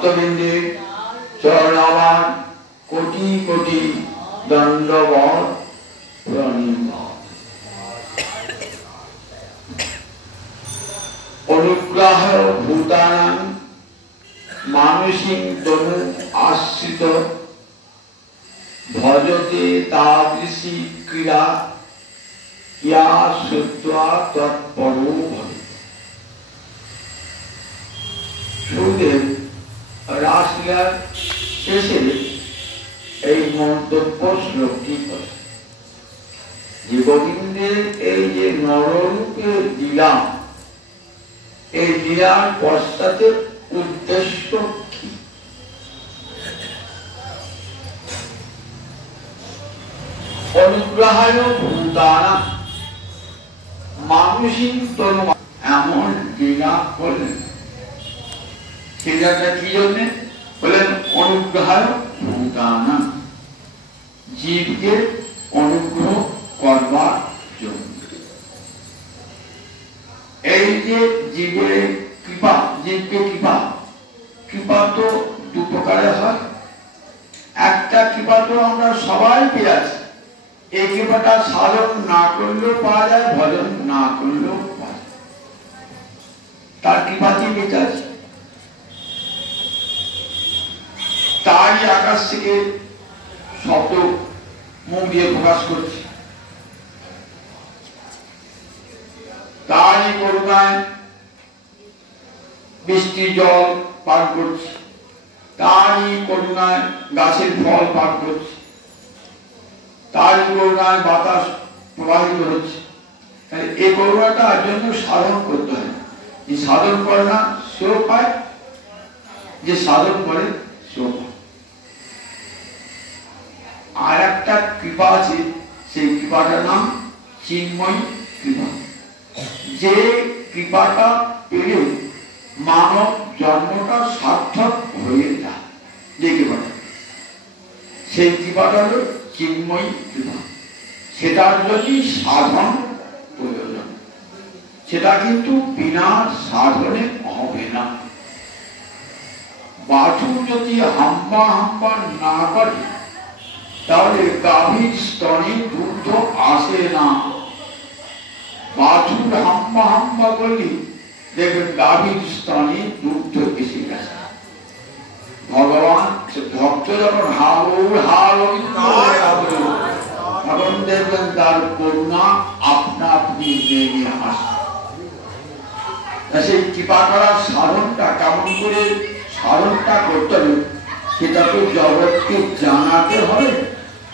ভক্তবৃন্দের চরণাবান কোটি কোটি দণ্ডবত প্রণিপাত। অনুগ্রহ ভূতানাং মানসিং তনু আশ্রিত ভজতে তাদৃশী ক্রীড়া ইয়া শ্রুত্বা তৎপরো ভবেৎ। সুদেব রাসলীলার শেষে এই মন্তব্য শ্লোকটি করে যে গোবিন্দের এই যে নররূপে লীলা, এই লীলার পশ্চাতে উদ্দেশ্য কি? অনুগ্রহায় ভূতানা মানুষিং তনু, এমন লীলা করলেন। সেটা কি জন্যে বলেন? অনুগ্রহায় ভূতানা, জীবকে অনুগ্রহ করবার জন্য। এই যে জীবের কৃপা, জীবকে কৃপা তো দু প্রকারের হয়। একটা কৃপা তো আমরা সবাই পেয়ে আছি, এই কৃপাটা সাধন না করলেও পাওয়া যায়, ভজন না করলেও পাওয়া যায়। তার কৃপাতেই বেঁচে আছে। তারই আকাশ থেকে শব্দ মুখ দিয়ে প্রকাশ করছে, তারই করুণায় বৃষ্টির জল পান করছে, তারই করুণায় গাছের ফল পান করছে, তারই করুণায় বাতাস প্রবাহিত হচ্ছে। এই করুণাটার জন্য সাধন করতে হয়। যে সাধন করে না সেও পায়, যে সাধন করে সেও পায়। আর একটা কৃপা আছে, সেই কৃপাটার নাম চিন্ময় কৃপা। যে কৃপাটা পেলে মানব জন্মটা সার্থক হয়ে যায়, যে কৃপাটা, সেই কৃপাটা হল চিন্ময় কৃপা। সেটার জন্যই সাধন প্রয়োজন। সেটা কিন্তু বিনা সাধনে হবে না। বাছুর যদি হাম্বা হাম্বা না করে তাহলে গাভীর স্তনে দুগ্ধ আসে না। বাছুর হাম্বা হাম্বা করলে দেখবেন গাভীর স্তনে দুগ্ধ এসে গেছে। ভগবান ভক্ত যখন তখন দেখবেন তার করুণা আপনা আপনি নেমে আসে। সেই কৃপা করার সাধনটা কেমন করে সাধনটা করতে হবে, সেটা তো জগৎকে জানাতে হবে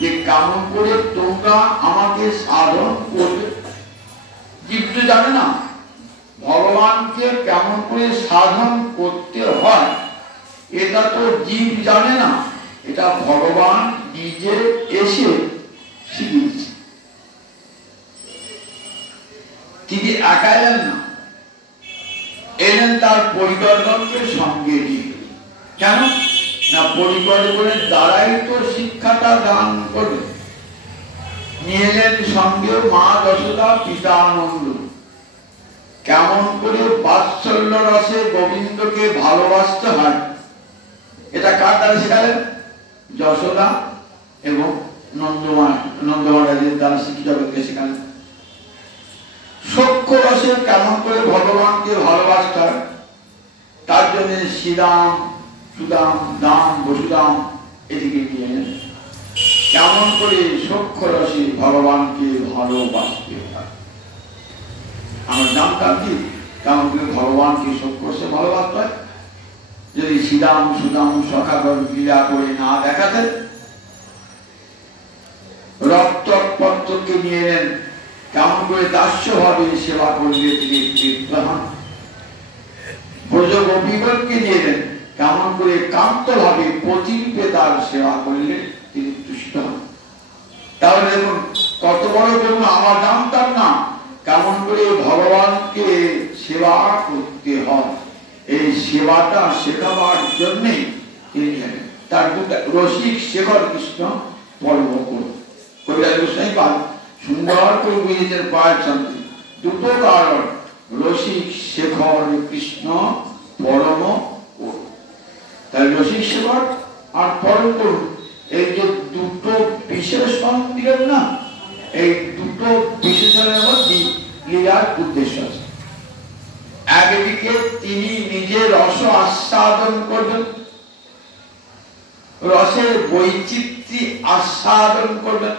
যে কেমন করে তোমরা আমাকে সাধন করবে। জীব তো জানে না ভগবানকে কেমন করে সাধন করতে হয়, এটা তো জীব জানে না, এটা ভগবান নিজে এসে শিখিয়েছে। তিনি একা এলেন না, এলেন তার পরিকল্পনকে সঙ্গে নিয়ে। কেন না পরিকল্পনের দ্বারাই তো শিক্ষাটা দান করবে। নিয়ে এলেন সঙ্গে মা যশোদা, পিতা আনন্দ। কেমন করে বাৎসল্য রসে গোবিন্দকে ভালোবাসতে হয়, এটা কার দ্বারা শেখালেন? যশোদা এবং নন্দমায়ের দ্বারা জগৎকে শেখালেন। সখ্য রসে কেমন করে ভগবানকে ভালোবাসতে হয়, তার জন্য শ্রীরাম, সুদাম, দাম, বসুদাম এদিকে নিয়ে এলেন। কেমন করে সখ্য রসে ভগবানকে ভালোবাসতে হয়। আমরা জানতাম কি কেমন করে ভগবানকে সখ্য রসে ভালোবাসতে হয়? যদি শ্রীরাম সুদাম সখাগর লীলা করে না দেখাতেন, রক্তপত্রকে নিয়ে এলেন, কেমন করে দাস্য ভাবে সেবা করলে তিনি তৃপ্ত হন। ব্রজগোপীগণকে নিয়ে এলেন, কেমন করে কান্ত ভাবে পতিরূপে তার সেবা করলে তিনি তুষ্ট হন। তাহলে দেখুন কত বড় করুন। আমার জানতাম না কেমন করে ভগবানকে সেবা করতে হয়। এই সেবাটা শেখাবার জন্যে তিনি এলেন। তার দুটা রসিক শেখর কৃষ্ণ পরম কবিরাজ গোস্বামী পাল সুন্দর করে বুঝেছেন পায়ের শান্তি। দুটো কারণ, রসিক শেখর কৃষ্ণ পরম। তাই রসিক সেবক আর পরম করুন, এই যে দুটো বিশেষণ দিলেন না, এই দুটো বিশেষণের মধ্যে লীলার উদ্দেশ্য আছে। একদিকে তিনি নিজে রস আস্বাদন করবেন, রসের বৈচিত্র্য আস্বাদন করবেন।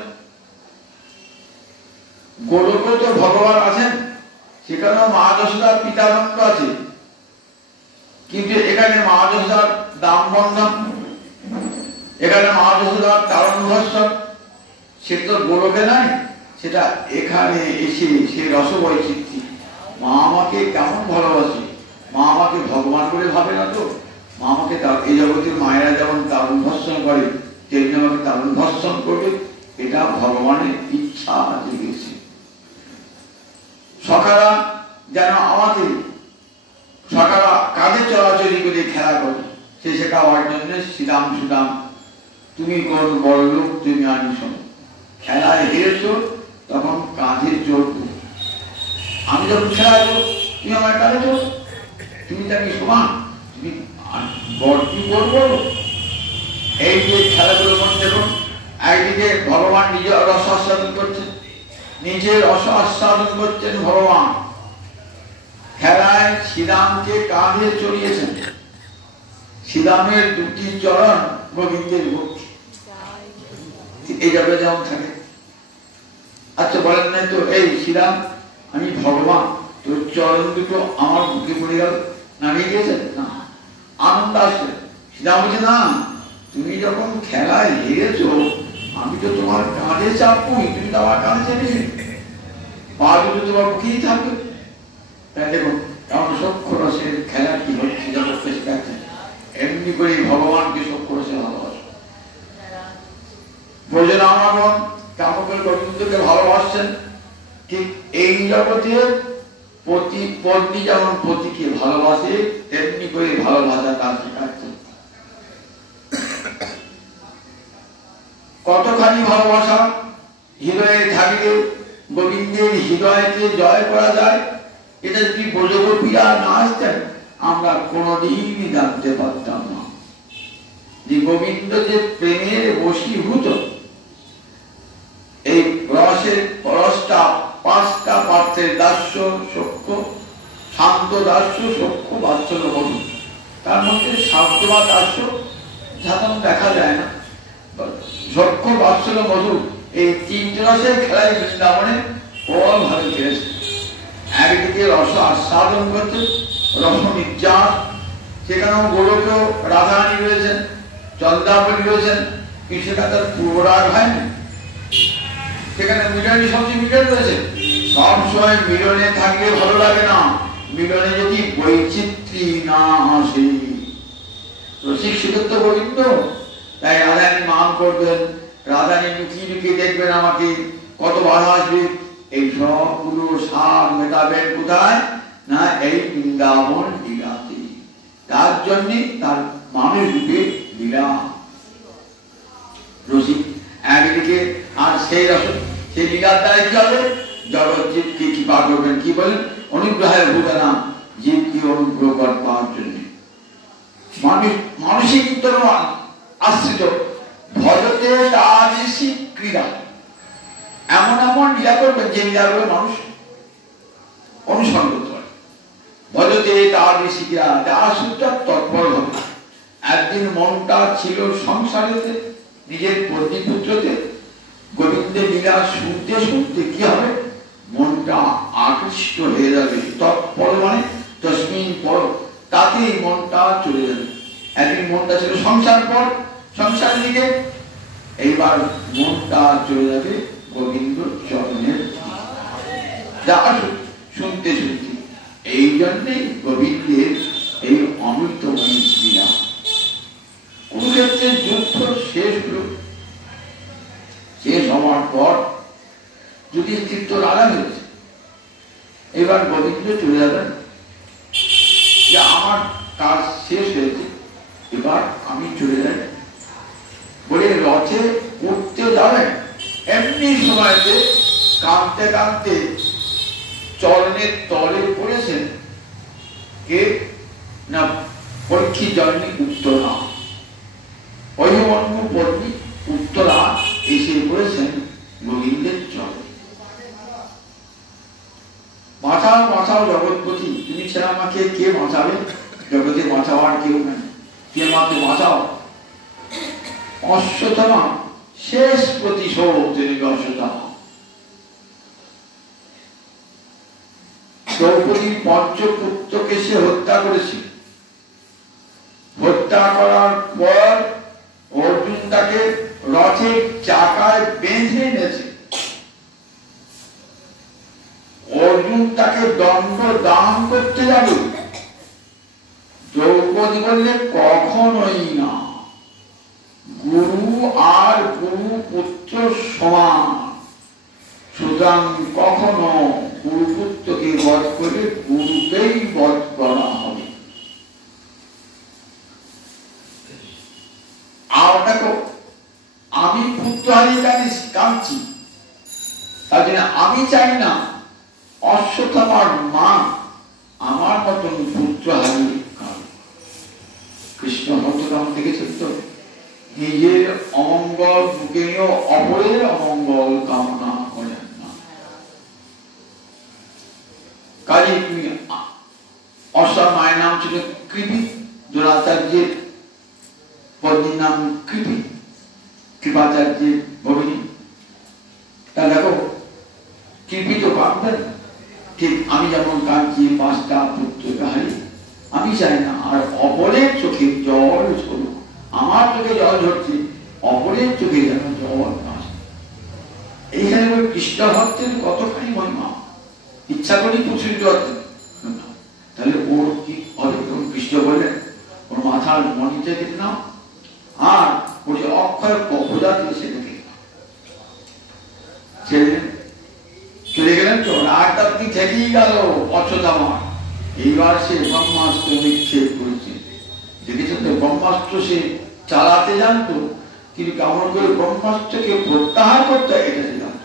গোলকে তো ভগবান আছেন, সেখানেও মা যশোদার পিতানন্দ আছে, কিন্তু এখানে মা যশোদার দাম বন্ধন, এখানে মা যশোদার তারণ ভর্ষণ, সে তো গোলকে নাই, সেটা এখানে এসে সে রস বৈচিত্র্য। মা আমাকে কেমন ভালোবাসে, মা আমাকে ভগবান বলে ভাবে না তো, মা আমাকে এই জগতের মায়েরা যেমন তারণ ভর্ষণ করে তেমনি আমাকে তারণ ভর্ষণ করবে, এটা ভগবানের ইচ্ছা জেগেছে। সখারা যেন আমাকে সখারা কাঁধে চলাচলি করে খেলা করে, সে সেটা হওয়ার জন্য শ্রীরাম সুদাম তুমি কোন বড় লোক, তুমি আনি শোনো, খেলায় হেরেছ তখন কাঁধে চড়বো, আমি যখন খেলা তুমি আমার কাঁধে চড়, তুমি তাকে সমান, তুমি বড় কি করবো। এই যে খেলাগুলোর মধ্যে দেখুন, একদিকে ভগবান নিজে রস আস্বাদন করছেন, নিজের রস আস্বাদন করছেন ভগবান, খেলায় শ্রীরামকে কাঁধে চড়িয়েছেন, শ্রীরামের দুটি চরণ গোবিন্দের পক্ষে, এই জায়গায় যেমন থাকে। আচ্ছা বলেন নাই তো, এই শ্রীরাম আমি ভগবান, তোর চরণ দুটো আমার বুকে পড়ে গেল, নামিয়ে দিয়েছেন না, আনন্দ আসছে। শ্রীরাম বলছে না, তুমি যখন খেলায় হেরেছ আমি তো তোমার কাঁধে চাপবই, তুমি তো আমার কাঁধে চেপেছি, পা দুটো তোমার বুকেই থাকবে। তাই দেখুন কেমন সক্ষ রসের খেলা কি হচ্ছে, এমনি করে ভগবানকে সক্ষ রসে ভালোবাসে। ভোজন আমার কেমন করে গোবিন্দকে ভালোবাসছেন, ঠিক এই জগতে পতি পত্নী যেমন পতিকে ভালোবাসে তেমনি করে ভালোবাসা তার শেখাচ্ছে। কতখানি ভালোবাসা হৃদয়ে থাকলে গোবিন্দের হৃদয়কে জয় করা যায়, এটা যদি ব্রজগোপীরা না আসতেন আমরা কোনদিনই জানতে পারতাম না যে গোবিন্দ যে প্রেমের বশীভূত। এই রসের রসটা পাঁচটা পাত্রের দাস্য সখ্য, শান্ত দাস্য, সখ্য, বাৎসল্য, মধু। তার মধ্যে শান্ত বা দাস্য সাধারণ দেখা যায় না, সখ্য, বাৎসল্য, মধু, এই তিনটে রসের খেলায় বৃন্দাবনে প্রবল ভাবে খেলেছে। একদিকে রস আস্বাদন করছে, রস নির্যাস, সেখানেও গোলকেও রাধারানী রয়েছেন, চন্দ্রাবলী রয়েছেন, কিন্তু সেটা তার পূর্বরাগ হয়নি, সেখানে মিলনী সবচেয়ে মিলন রয়েছে। সব সময় মিলনে থাকলে ভালো লাগে না, মিলনে যদি বৈচিত্র্য না আসে। রসিক শিক্ষিত গোবিন্দ, তাই রাধারানী মান করবেন, রাধারানী লুকিয়ে লুকিয়ে দেখবেন আমাকে, কত বাধা আসবে, এই সবগুলো সার মেটাবেন কোথায় না, এই বৃন্দাবন লীলাতে। তার জন্য তার মানুষ রূপে লীলা রসিক একদিকে, আর সেই রস সেই লীলার দ্বারা কি হবে, জগৎ জীবকে কৃপা করবেন, কি বলেন, অনুগ্রহের ভূতানা, জীবকে অনুগ্রহ পাওয়ার জন্য মানুষ মানসিক আশ্রিত ভজতে তাদৃশী ক্রীড়া, এমন এমন লীলা করবেন যে লীলাগুলো মানুষ অনুসরণ করতে পারে। ভজতে তাদৃশী ক্রীড়া, যারা সুতরাং তৎপর হবে। একদিন মনটা ছিল সংসারেতে, নিজের পত্নীপুত্রতে, গোবিন্দের লীলা শুনতে শুনতে কি হবে, মনটা আকৃষ্ট হয়ে যাবে। তৎপর মানে তস্মিন পর, তাতেই মনটা চলে যাবে। একদিন মনটা ছিল সংসার পর, সংসারের দিকে, এইবার মনটা চলে যাবে গোবিন্দ চরণের, যা শুনতে শুনতে। এই জন্যই গোবিন্দের এই অমৃতময়ী লীলা। কুরুক্ষেত্রের যুদ্ধ শেষ হল, শেষ হওয়ার পর যুধিষ্ঠির তো রাজা হয়েছে, এবার গোবিন্দ চলে যাবেন যে আমার কাজ শেষ হয়েছে, এবার আমি চলে যাই বলে রথে উঠতে যাবেন। এমনি সময়তে কাঁদতে কাঁদতে চরণের তলে পড়েছেন কে না, পরীক্ষিত জননী উত্তরা। জগতে বাঁচাবার কেউ নেই, কে আমাকে বাঁচাও। অশ্বত্থামা শেষ প্রতিশোধ তিনি অশ্বত্থামা। দ্রৌপদীর পঞ্চপুত্রকে সে হত্যা করেছে। হত্যা করার পর অর্জুন তাকে রথের চাকায় বেঁধে এনেছে। অর্জুন তাকে দণ্ড দান করতে যাবে, দ্রৌপদী বললে কখনোই না, গুরু আর গুরু পুত্র সমান, সুতরাং কখনো গুরুপুত্রকে বধ করে গুরুকেই বধ করা হবে। আর দেখো, আমি পুত্র হারিয়ে কাঁদছি, তার জন্য আমি চাই না অশ্বত্থামার মা আমার মতন পুত্র হারিয়ে কাঁদে। কৃষ্ণ ভক্তরাম দেখেছেন তো, নিজের অমঙ্গল বুকে নিয়েও অপরের অমঙ্গল কামনা করেন না। কাজে অশ্বর মায়ের নাম ছিল কৃপি, দ্রোণাচার্যের পত্নীর নাম কৃপি, কৃপাচার্যের ভগিনী। তা দেখো, কৃপি তো কাঁদবেন, ঠিক আমি যেমন কাঁদছি 5টা পুত্রকে হারিয়ে, আমি চাই না আর অপরের চোখে জল ঝরুক। আমার চোখে জল ঝরছে, অপরের চোখে যেন জল না আসে। এইখানে কৃষ্ণ ভক্তের কতখানি মহিমা, ইচ্ছা করি পুত্রিত তাহলে ওর কি হবে? কৃষ্ণ বললেন ওর মাথার মণিটা কেটে নাও, আর ওর যে অক্ষয় প্রজাতি সেটা কেটে নাও। চলে গেলেন তো, রাগটা কি থেকেই গেল অশ্বত্থামা। এইবার সে ব্রহ্মাস্ত্র নিক্ষেপ করেছে। দেখেছেন তো, ব্রহ্মাস্ত্র সে চালাতে জানতো, কিন্তু কেমন করে ব্রহ্মাস্ত্রকে প্রত্যাহার করতে হয় এটা সে জানত।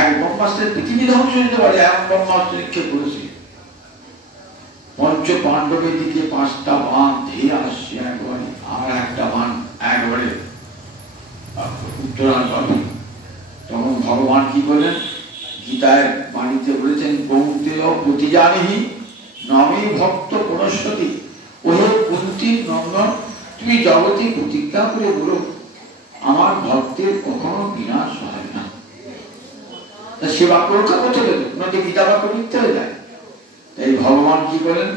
এক ব্রহ্মাস্ত্রের পৃথিবী ধ্বংস হতে পারে, এক ব্রহ্মাস্ত্র নিক্ষেপ করেছে। পঞ্চ পাণ্ডবের দিকে 5টা বাণ ধেয়ে আসছে একবারে, আর একটা বাণ একবারে উত্তরায়ণ হবে। তখন ভগবান কি বলেন, গীতায় বাণীতে বলেছেন, বহুতেয় প্রতিজানিহি নমে ভক্ত পুনঃসতি। ওহে কুন্তীর নন্দন, তুমি জগতে প্রতিজ্ঞা করে বলো আমার ভক্তের কখনো বিনাশ হয় না। সে বাক্য রক্ষা করতে গেল, নয়তো গীতা বাক্য লিখতে হয়ে যায়। তাই ভগবান কি করেন,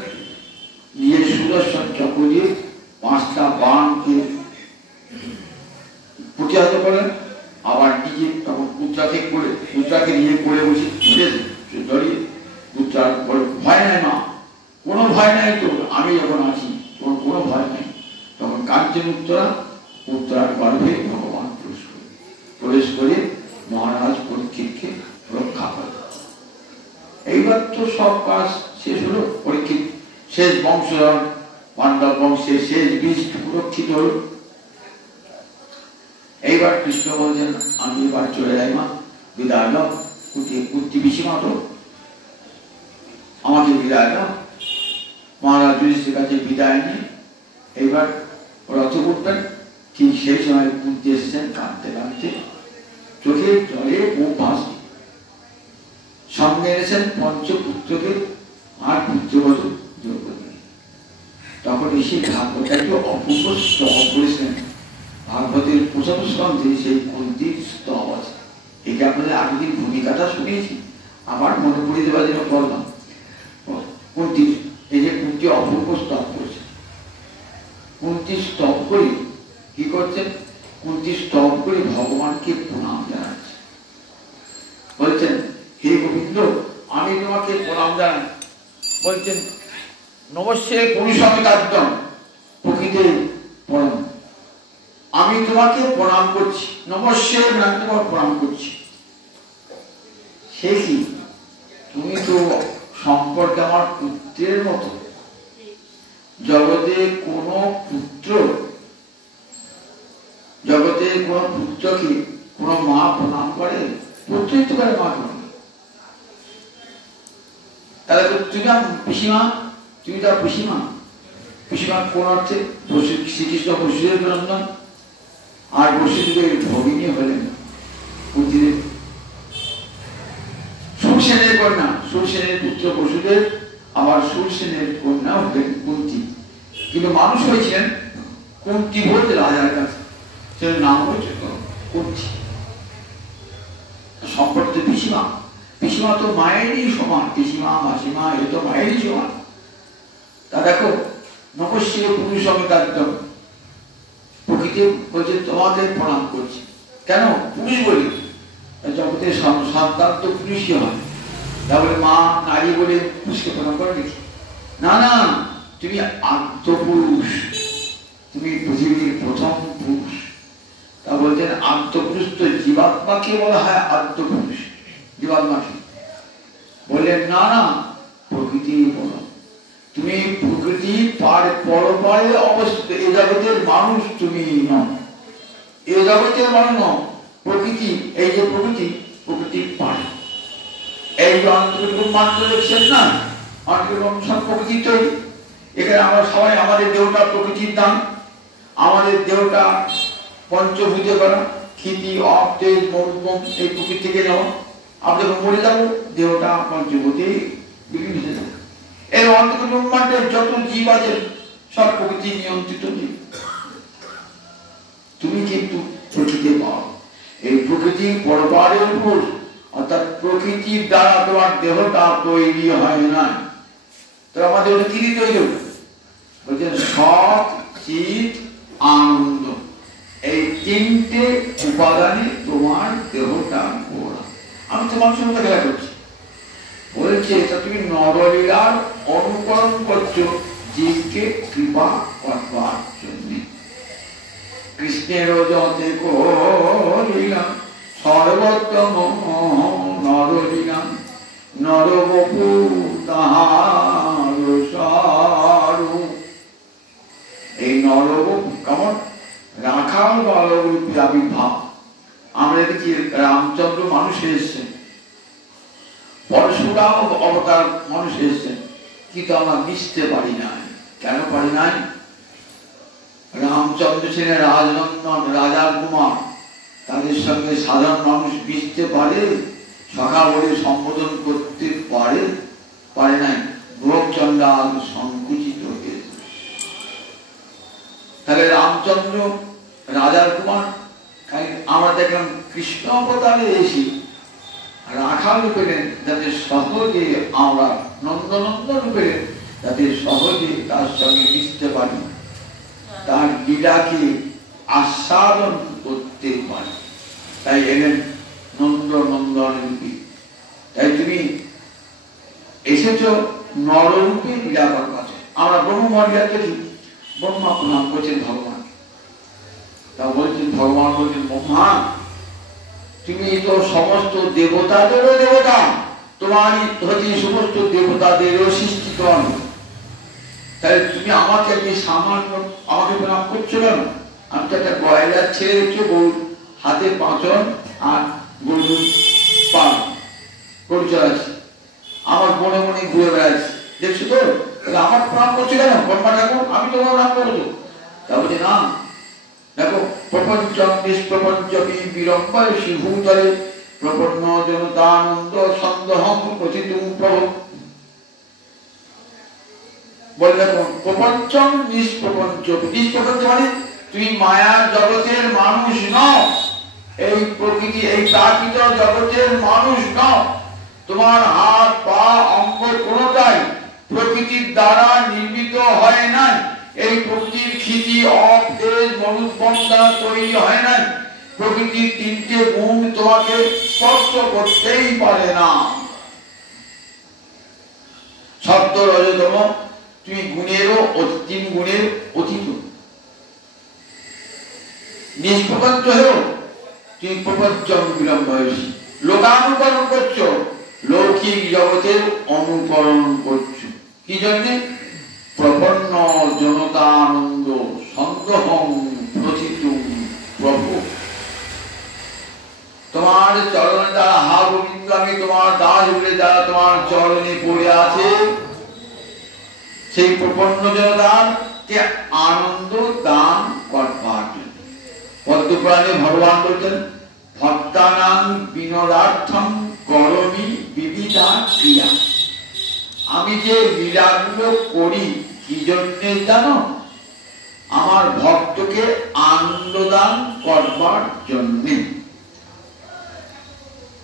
নিজের সুদর্শন চক্র দিয়ে 5টা বাণকে প্রতিহত করেন। আবার নিজে তখন পুত্রাকে নিয়ে করে বসে ধরিয়ে পুত্রার ভয় নাই মা, কোনো ভয় নাই তো, আমি যখন আছি কোনো ভয় নাই। তখন কার্যের উত্তরার গর্ভে ভগবান প্রবেশ করে মহারাজ পরীক্ষিতকে রক্ষা করে। এইবার তো সব কাজ শেষ হলো, পরীক্ষিত শেষ বংশধর, পাণ্ডব বংশের শেষ বীজ সুরক্ষিত হলো। এইবার কৃষ্ণ বলছেন, আমি এবার চলে যাই মা, বিদায় দাও। কুন্তি পিসিমা তো আমাকে বিদায় দাও। মহারাজ যুধিষ্ঠিরের কাছে বিদায় নিয়ে এইবার রথে উঠবেন। ঠিক সেই সময় কুন্তি এসেছেন কাঁদতে কাঁদতে, চোখের জলে মুখ ভাসছে। সঙ্গে এনেছেন পঞ্চপুত্রকে আর পুত্রবধূ দ্রৌপদী। তখন এসে ভাগবতকে অপূর্ব স্তব করেছিলেন। ভাগবতের 5ম স্কন্ধে সেই কুন্তির স্তব আছে। এটা আপনাদের আগের ভূমিকাটা শুনিয়েছি, আবার মনে পড়িয়ে দেওয়ার জন্য বললাম। কুন্তির এই যে কুন্তি অপূর্ব স্তব করেছে। কুন্তি স্তব করে কি করছেন, কুন্তি স্তব করে ভগবানকে প্রণাম জানাচ্ছে। বলছেন, হে গোবিন্দ, আমি তোমাকে প্রণাম জানাই। বলছেন, নমস্যে পুরুষমিতাদ্যম প্রকৃতির প্রণাম, আমি তোমাকে প্রণাম করছি। নমস্যে, আমি তোমাকে প্রণাম করছি। সে কি, তুমি তো সম্পর্কে আমার পুত্রের মতো। জগতে কোনো পুত্রকে কোনো মা প্রণাম করে? পুত্রই তো করে মা করে। তাহলে তুই না পিসিমা, তুমি তার পিসিমা। পিসিমা কোন অর্থে? শ্রীকৃষ্ণ বসুদেব নন্দন, আর বসুদেবের ভগিনী হলেন কুন্তিদেব। সুরসেনের কন্যা, সুরসেনের পুত্র বসুদেব আবার সুরসেনের কন্যা হলেন কুন্তী, কিন্তু মানুষ হয়েছিলেন কুন্তী বলতে রাজার কাছে, সে নাম হয়েছে কুন্তী। সম্পর্কে পিসিমা, পিসিমা তো মায়েরই সমান, পিসিমা মাসিমা এ তো মায়েরই সমান। তা দেখো নবশ্রী পুরুষ সঙ্গে একদম প্রকৃতি বলছে তোমাদের প্রণাম করছি। কেন পুরুষ বলি? জগতের সন্তান তো পুরুষই হয়, তারপরে মা নারী বলে পুরুষকে প্রণাম করে দেখি না, না তুমি আত্মপুরুষ, তুমি পৃথিবীর প্রথম পুরুষ। তা বলছেন আত্মপুরুষ তো জীবাত্মাকে বলা হয় আত্মপুরুষ, জীবাত্মাকে বললেন না না প্রকৃতি বলো, তুমি প্রকৃতি পরপারে অবস্থিত, এ জগতের মানুষ তুমি নও, এ জগতের মানুষ নও, প্রকৃতি, এই যে প্রকৃতি, প্রকৃতির পারে। এই যে অন্তর্গত মাত্র দেখছেন না, অন্তর্গত সব প্রকৃতির তৈরি। এখানে আমরা সবাই আমাদের দেহটা প্রকৃতির দান, আমাদের দেহটা পঞ্চভূতে করা, ক্ষিতি অপ তেজ মরুদ্গম এই প্রকৃতি থেকে নেওয়া। আমরা যখন মরে যাবো দেহটা পঞ্চভূতে বিভিন্ন হয়ে যাবে। এই অন্তর্গত ব্রহ্মাণ্ডের যত জীব আছে সব প্রকৃতি নিয়ন্ত্রিত জীব। তুমি কিন্তু প্রকৃতি পাও, এই প্রকৃতির পরপারের উপর, অর্থাৎ প্রকৃতির দ্বারা তোমার দেহটা তৈরি হয় না। তো আমাদের কি তৈরি হবে? বলছেন সৎ চিত আনন্দ, এই তিনটে উপাদানে তোমার দেহটা গোড়া। আমি তোমার সঙ্গে দেখা করছি, বলছে এটা তুমি নরলীলার অনুকরণ করছো জীবকে কৃপা করবার জন্য। কৃষ্ণের যতে করিলাম সর্বোত্তম নরলীলা, নরবপু তাহার স্বরূপ। এই নরবপু কেমন রাখাল বালরূপী আবির্ভাব। আমরা দেখি রামচন্দ্র মানুষ এসেছেন, পরশুরাম অবতার মানুষ এসেছেন, কিন্তু আমরা মিশতে পারি নাই। কেন পারি নাই? রামচন্দ্র ছিলেন রাজনন্দন, রাজার কুমার, তাদের সঙ্গে সাধারণ মানুষ মিশতে পারে, সখা বলে সম্বোধন করতে পারে নাই। ভোগচন্ডাল সংকুচিত হয়ে, তাহলে রামচন্দ্র রাজার কুমার, আমরা দেখলাম কৃষ্ণ অবতারে এসে রাখাল পেলেন যাতে সহজে আমরা নন্দনন্দন পেলেন যাতে সহজে তার সঙ্গে মিশতে পারি, তার লীলাকে আস্বাদন করতে পারি। তাই এলেন নন্দনন্দন রূপী। তাই তুমি এসেছ নররূপে লীলা করবার। আমরা ব্রহ্মমর্যাদা দেখি, ব্রহ্মা প্রণাম করছেন ভগবান, তা বলছেন ভগবান বলছেন ব্রহ্মা তুমি তো সমস্ত দেবতাদেরও দেবতা, তোমারই হচ্ছে সমস্ত দেবতাদেরও সৃষ্টি করো, তাহলে তুমি আমাকে সামান্য আমাকে প্রণাম করছো কেন? আমি তো একটা গয়লার ছেড়ে রেখেছো, গরুর হাতে পাঁচন আর গরুর পা, গরু চড়াচ্ছি, আমার মনে মনে ঘুরে বেড়াচ্ছি, দেখছো তো? আমার প্রণাম করছো কেন? ব্রহ্মা ঠাকুর আমি তোমার প্রণাম করছো। তা বলছে না, দেখো প্রপঞ্চম নিষ্প্রপঞ্চপি বিড়ম্বয় শিভূতলে প্রপন্ন জনতানন্দ সন্দহং কথিতুম প্রভু। বলে দেখো প্রপঞ্চম নিষ্প্রপঞ্চপি, নিষ্প্রপঞ্চ মানে তুমি মায়ার জগতের মানুষ নও, এই প্রকৃতি এই প্রাকৃত জগতের মানুষ নও, তোমার হাত পা অঙ্গ কোনটাই প্রকৃতির দ্বারা নির্মিত হয় নাই, এই প্রকৃতির ক্ষিতি অপ তেজ মরুদ্গম দ্বারা তৈরি হয় নাই, প্রকৃতির তিনটে গুণ তোমাকে স্পর্শ করতেই পারে না। সত্য রজতম, তুমি গুণেরও তিন গুণের অতীত। নিষ্প্রপঞ্চ হয়েও তুমি প্রপঞ্চ বিলম্ব হয়েছি, লোকানুকরণ করছো, লৌকিক জগতের অনুকরণ করছো। কি জন্য? প্রপন্ন জনতানন্দ সন্দহং প্রথিতুম প্রভু। তোমার চরণে যারা হা গোবিন্দ আমি তোমার দাস বলে যারা তোমার চরণে পড়ে আছে, সেই প্রপন্ন জনতাকে আনন্দ দান করবার জন্য। পদ্মপুরাণে ভগবান বলছেন ভক্তানাং বিনোদার্থম করমি বিবিধা ক্রিয়া। আমি যে লীলাগুলো করি কি জন্যে জানো? আমার ভক্তকে আনন্দ দান করবার জন্যে।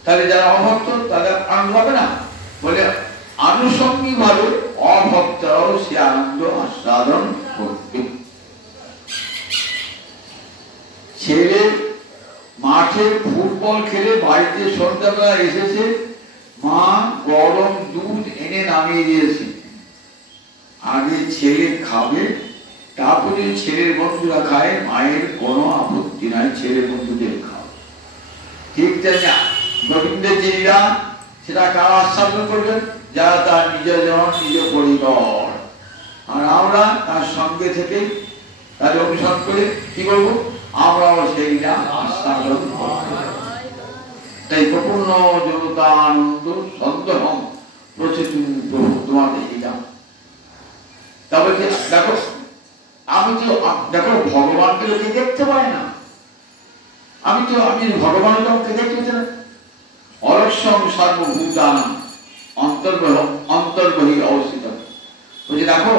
তাহলে যারা অভক্ত তাদের আনন্দ হবে না? বলে আনুষঙ্গিক ভাবে অভক্তরাও সে আনন্দ আস্বাদন করবে। ছেলে মাঠে ফুটবল খেলে বাড়িতে সন্ধ্যাবেলা এসেছে, মা গরম দুধ এনে নামিয়ে দিয়েছে। আগে ছেলে খাবে, তারপরে ছেলের বন্ধুরা খায়, মায়ের কোনো আপত্তি নাই, ছেলের বন্ধুদের খাও। ঠিক তেমনি গোবিন্দের যে লীলা সেটা কারা আস্বাদন করবেন? যারা তার নিজের জন, নিজ পরিবার। আর আমরা তার সঙ্গে থেকে তাদের অনুসরণ করে কি করবো? আমরাও সেইটা আস্বাদন করব। তাই প্রপূর্ণ জনতা আনন্দ সন্দেহ প্রচেতন প্রভু তোমাদের দিলাম। তারপরে দেখো, আমি তো দেখো ভগবানকে লোকে দেখতে পাই না। আমি ভগবানকে আমাকে দেখতে পাচ্ছি না। অলস্যম সর্বভূতানাং অন্তর্বহি অবস্থিত। বলছি দেখো,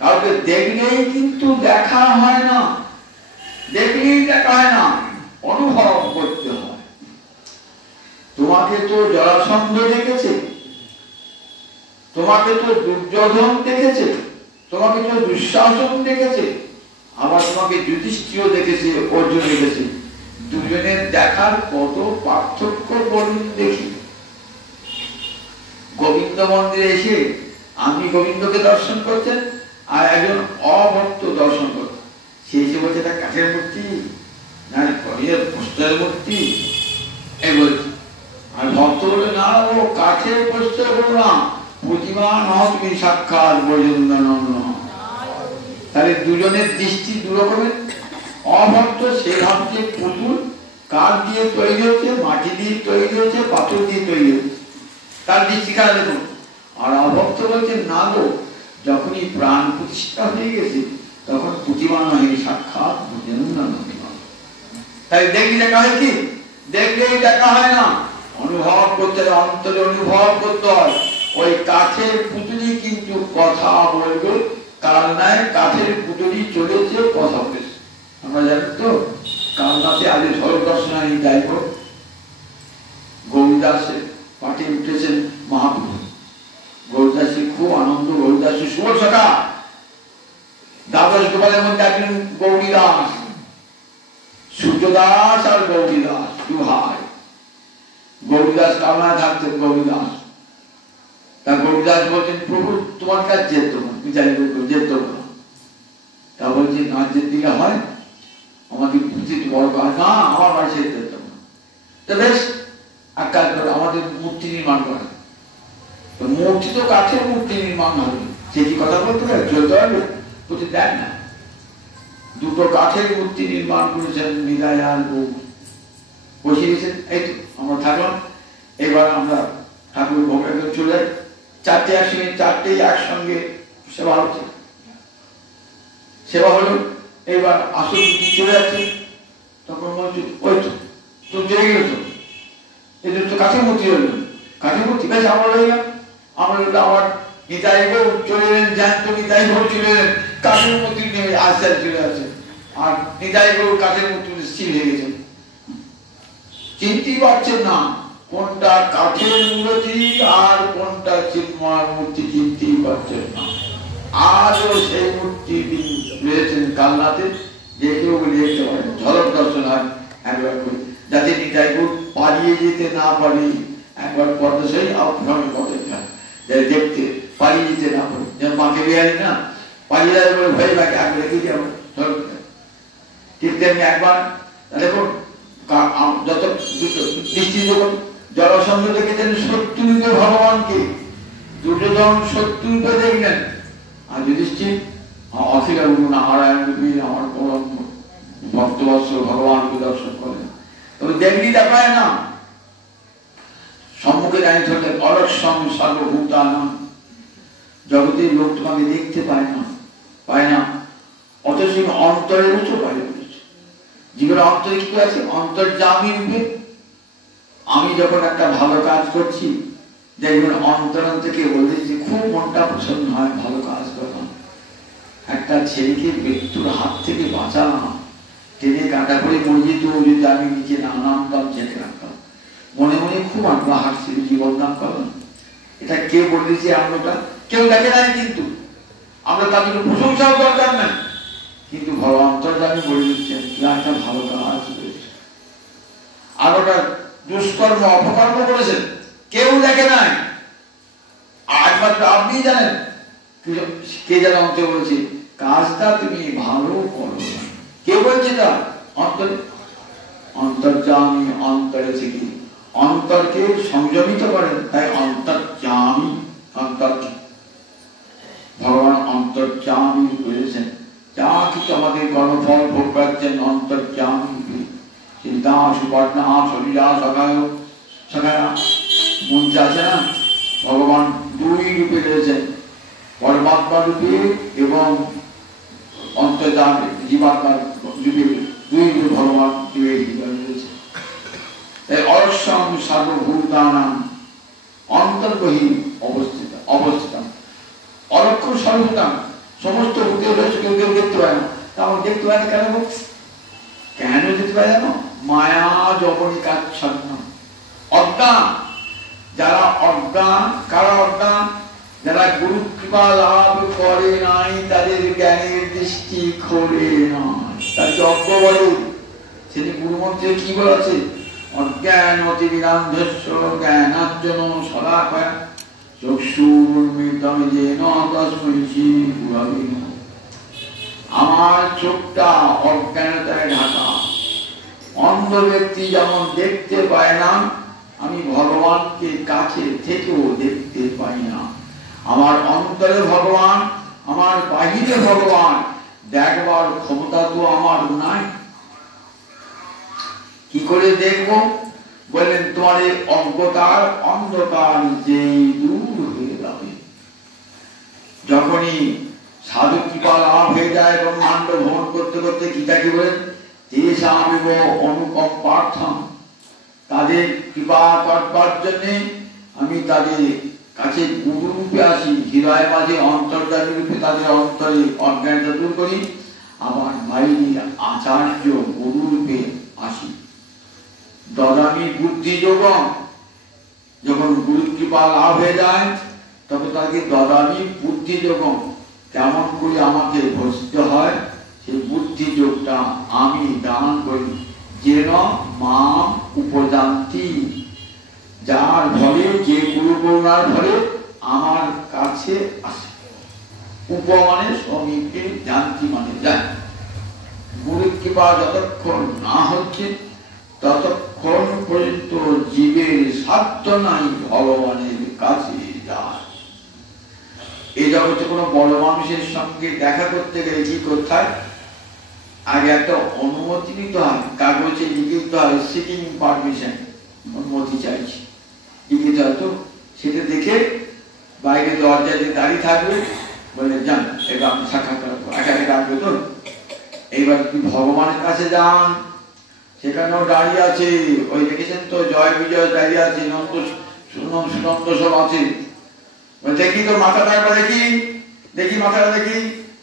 কাউকে দেখলেই কিন্তু দেখা হয় না, দেখলেই দেখা হয় না, অনুভব করতে হয়। তোমাকে তো জরাসন্ধ দেখেছে, তোমাকে তো দুর্যোধন দেখেছে, তোমাকে তো দুঃশাসন দেখেছে, আবার তোমাকে যুধিষ্ঠির দেখেছে, অর্জুন দেখেছে। দুজনের দেখার কত পার্থক্য বলুন দেখি। গোবিন্দ মন্দিরে এসে আমি গোবিন্দকে দর্শন করছেন, আর একজন অভক্ত দর্শন করছেন। সে এসে বলছে এটা কাঠের মূর্তি না পোস্টারের মূর্তি, এই বলছে। আর ভক্ত বলে না, ও কাঠের পোস্টার বলো না, প্রতিমা নহ, তুমি সাক্ষাৎ বৈজেন্দ্র। তাহলে দুজনের দৃষ্টি দু রকমের। অভক্ত সে ভাবছে পুতুল, কাঠ দিয়ে তৈরি হচ্ছে, মাটি দিয়ে তৈরি হচ্ছে, পাথর দিয়ে তৈরি হচ্ছে, তার দৃষ্টি খারাপ দেখুন। আর অভক্ত বলছে না গো, যখনই প্রাণ প্রতিষ্ঠা হয়ে গেছে তখন প্রতিমা নয়, সাক্ষাৎ বৈজেন্দ্র। তাই দেখি দেখা হয় কি? দেখলেই দেখা হয় না, অনুভব করতে হয়, অন্তরে অনুভব করতে হয়। ওই কাঠের পুতুলি কিন্তু কথা বলবে, কালনায় কাঠের পুতুলি চলেছে, কথা বলেছে। আমরা জানি তো কালনাতে আজ ঝলক দর্শন আমি যাইব, গৌরীদাসের পাঠে উঠেছেন মহাপ্রভু। গৌরীদাসের খুব আনন্দ, গৌরীদাসের শুভ সখা দ্বাদশ গোপালের মধ্যে একজন গৌরীদাস, সূর্যদাস আর গৌরীদাস দু ভাই। গৌরীদাস কালনায় থাকতেন, গৌরীদাস। তা গৌরীদাস বলছেন, প্রভু তোমার কাছে যেত না, বিচারি যেত না। তা বলছে না, যেতে দিলে হয়, আমাদের বড় কাজ না, আমার বাড়ি সে যেত না। তো বেশ, এক কাজ করে আমাদের মূর্তি নির্মাণ করে। মূর্তি তো কাঠের মূর্তি নির্মাণ হবে, সে কি কথা বলতে পারে? চলতে পারবে? বলছে দেখ না, দুটো কাঠের মূর্তি নির্মাণ করেছেন নিরায় আর বউ, বসে গেছেন। এই তো আমরা থাকলাম, এবার আমরা ঠাকুর ভোগ একদম চলে যাই। চারটে একসঙ্গে, চারটেই একসঙ্গে সেবা হচ্ছে, সেবা হলো। এবার আসল চলে যাচ্ছে, তখন বলছি ওই তো তুমি চলে গেল, তো এই তো কাঠের মূর্তি হলো, কাঠের মূর্তি। বেশ, আমরা রয়ে গেলাম। আমরা আবার নিতাই গো চলে এলেন, জ্যান্ত নিতাই গো চলে এলেন, কাঠের মূর্তি নেমে আস্তে আস্তে চলে আছে। আর নিতাই গো কাঠের মূর্তি স্থির হয়ে গেছেন, চিনতেই পারছেন না কোনটা কাঠের মূর্তি আর কোনটা চিন্ময় মূর্তি, চিনতেই পারছেন না। আজও সেই মূর্তি রয়েছেন কালনাতে, যে কেউ দেখতে পারে, ঝলক দর্শন হয় একবার করে, যাতে নিতাই গো পালিয়ে যেতে না পারে। একবার পদ্মশাহী আপনার পদে দেখতে পালিয়ে যেতে না পারে, যেন মাকে বিহারি না পালিয়ে যাবে বলে ভয় লাগে, আগে রেখে যাবো। ঠিক তেমনি একবার দেখুন, যত দৃষ্টি যখন জরাসন্ধ দেখেছেন শত্রুরূপে ভগবানকে, দুর্যোধন শত্রুরূপে দেখলেন, আর যুধিষ্ঠির অখিল নারায়ণ রূপী আমার পরম ভক্তবৎসল ভগবানকে দর্শন করেন। তবে দেখলি দেখায় না, সম্মুখে দাঁড়িয়ে থাকলেন অলস্যম সর্বভূতানাং। জগতের লোক তোমাকে দেখতে পায় না, অথচ অন্তরের উঁচু বাইরে বলেছে। জীবনের অন্তরে কি আছে? অন্তর্যামী রূপে। আমি যখন একটা ভালো কাজ করছি, দেখবেন অন্তরণ থেকে বলতে যে খুব মনটা প্রসন্ন হয়, ভালো কাজ করলাম, একটা ছেলেকে মৃত্যুর হাত থেকে বাঁচালাম, টেনে কাটা করে মরে যেত যদি আমি নিচে না নামতাম, ছেড়ে রাখতাম, মনে মনে খুব আমরা হাসছিল, জীবন দান করলাম। এটা কে বলেছে? আমরা কেউ দেখে নাই, কিন্তু আমরা তার জন্য প্রশংসাও দরকার নাই, কিন্তু ভগবান অন্তর্যামী বলে দিচ্ছেন তুই একটা ভালো কাজ করেছিস। আর ওটা দুষ্কর্ম অপকর্ম করেছেন, কেউ দেখে নাই, একমাত্র আপনি জানেন। কে যেন অন্তরে বলছে কাজটা তুমি ভালো করো, কে বলছে? তা অন্তর্যামী অন্তরে থেকে অন্তরকে সংযমিত করেন, তাই অন্তর্যামী। অন্তরকে ভগবান অন্তর্যামী বলেছেন, যা কিছু আমাদের কর্মফল ভোগ করছেন অন্তর্যামী। চিন্তা সুপর্ণা শরীরা সখায় সখায়া মঞ্চ আছে না, ভগবান দুই রূপে রয়েছেন, পরমাত্মা রূপে এবং অন্তর্যামী জীবাত্মা রূপে, দুই রূপে ভগবান রয়েছে। তাই অরস্যম সর্বভূতানাং অন্তর্বহিঃ অবস্থিতম অলক্ষ্য সর্বভূতাং, সমস্ত ভূতে রয়েছে, কেউ কেউ দেখতে পায় না। তাহলে দেখতে পায় না কেন? কেন দেখতে পায় জানো? মায়া যবনিকাচ্ছন্ন, অজ্ঞান। যারা অজ্ঞান, কারা অজ্ঞান? যারা গুরু কৃপা লাভ করে নাই, তাদের জ্ঞানের দৃষ্টি খোলে নাই, তাকে অজ্ঞ বলে। সেটি গুরুমন্ত্রে কি বলেছে? অজ্ঞানতিবিরান্ধস্য জ্ঞানাঞ্জন শলাকয়া চক্ষুর্মিলিতং যেন তস্मै শ্রীগুরবে নমঃ। আমার চোখটা অজ্ঞানতায় ঢাকা, অন্ধ ব্যক্তি যেমন দেখতে পায় না, আমি ভগবানকে কাছে থেকেও দেখতে পাই না। আমার অন্তরে ভগবান, আমার বাহিরে ভগবান, দেখবার ক্ষমতা তো আমার নাই। কি করে দেখবো? বললেন তোমার এই অজ্ঞতার অন্ধকার যে দূর হয়ে যাবে, যখনই সাধু কৃপা লাভ হয়ে যায়, ব্রহ্মাণ্ড ভ্রমণ করতে করতে গীতা কি বলেন? তেষামিব অনুকম্পার্থম, তাদের কৃপা করবার জন্য আমি তাদের কাছে গুরু রূপে আসি, হৃদয় মাঝে অন্তর্যামী রূপে তাদের অন্তরে অজ্ঞানতা দূর করি, আমার বাইরে আচার্য গুরু রূপে আসি। দদামি বুদ্ধি যোগম, যখন গুরু কৃপা লাভ হয়ে যায় তবে তাকে দদামি বুদ্ধি যোগম, কেমন করে আমাকে ভজিত হয় সেই বুদ্ধি যোগটা আমি দান করি। যেন মাম উপজান্তি, যার ফলে, যে গুরু করুণার ফলে আমার কাছে আসে। উপ মানে সমীপে, জানতি মানে যায়। গুরু কৃপা যতক্ষণ না হচ্ছে ততক্ষণ পর্যন্ত জীবের সাধ্য নাই ভগবানের কাছে যায়। এই জগতে কোনো বড় মানুষের সঙ্গে দেখা করতে গেলে কি করতে হয়? আগে একটা অনুমতি নিতে হয়, কাগজে লিখে দিতে হয় সিকিং পারমিশন, অনুমতি চাইছি, লিখে দেওয়া। তো সেটা দেখে বাইরে দরজাতে দাঁড়িয়ে থাকবে, বলে যান এবার আপনি সাক্ষাৎ করবো, এখানে ডাকবে। তো এইবার তুমি ভগবানের কাছে যান, সেখানেও দাঁড়িয়ে আছে, ওই দেখেছেন তো জয় বিজয় দাঁড়িয়ে আছে, সুনন্দ সব আছে। দেখি তো মাথাটা একবার দেখি, দেখি মাথাটা দেখি,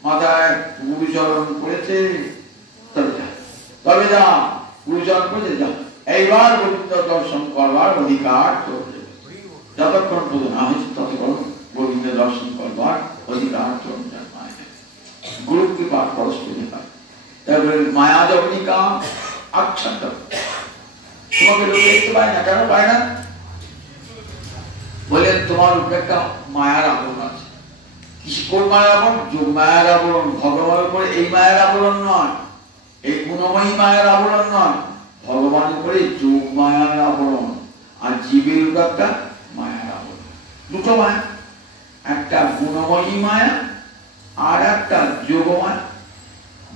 মাথায় গুরুচরণ করেছে, তবে যা গুরুচরণ করেছে যা, এইবার গোবিন্দ দর্শন করবার অধিকার চলছে। যতক্ষণ পর্যন্ত না হয়েছে ততক্ষণ গোবিন্দ দর্শন করবার অধিকার চলছে। গুরু কৃপা পরস্পর পায়। তারপরে মায়া যবনিকা আচ্ছন্ন, তোমাকে লোক দেখতে পায় না, কেন পায় না? বলে তোমার উপরে একটা মায়ার আবরণ আছে। কোন মায়ার আবরণ? যোগ মায়ার আবরণ। ভগবানের উপরে এই মায়ার আবরণ নয়, এই গুণময়ী মায়ার আবরণ নয়, ভগবানের উপরে যোগ মায়ার আবরণ, আর জীবের উপরে একটা মায়ার আবরণ। দুটো মায়া, একটা গুণময়ী মায়া আর একটা যোগ মায়া।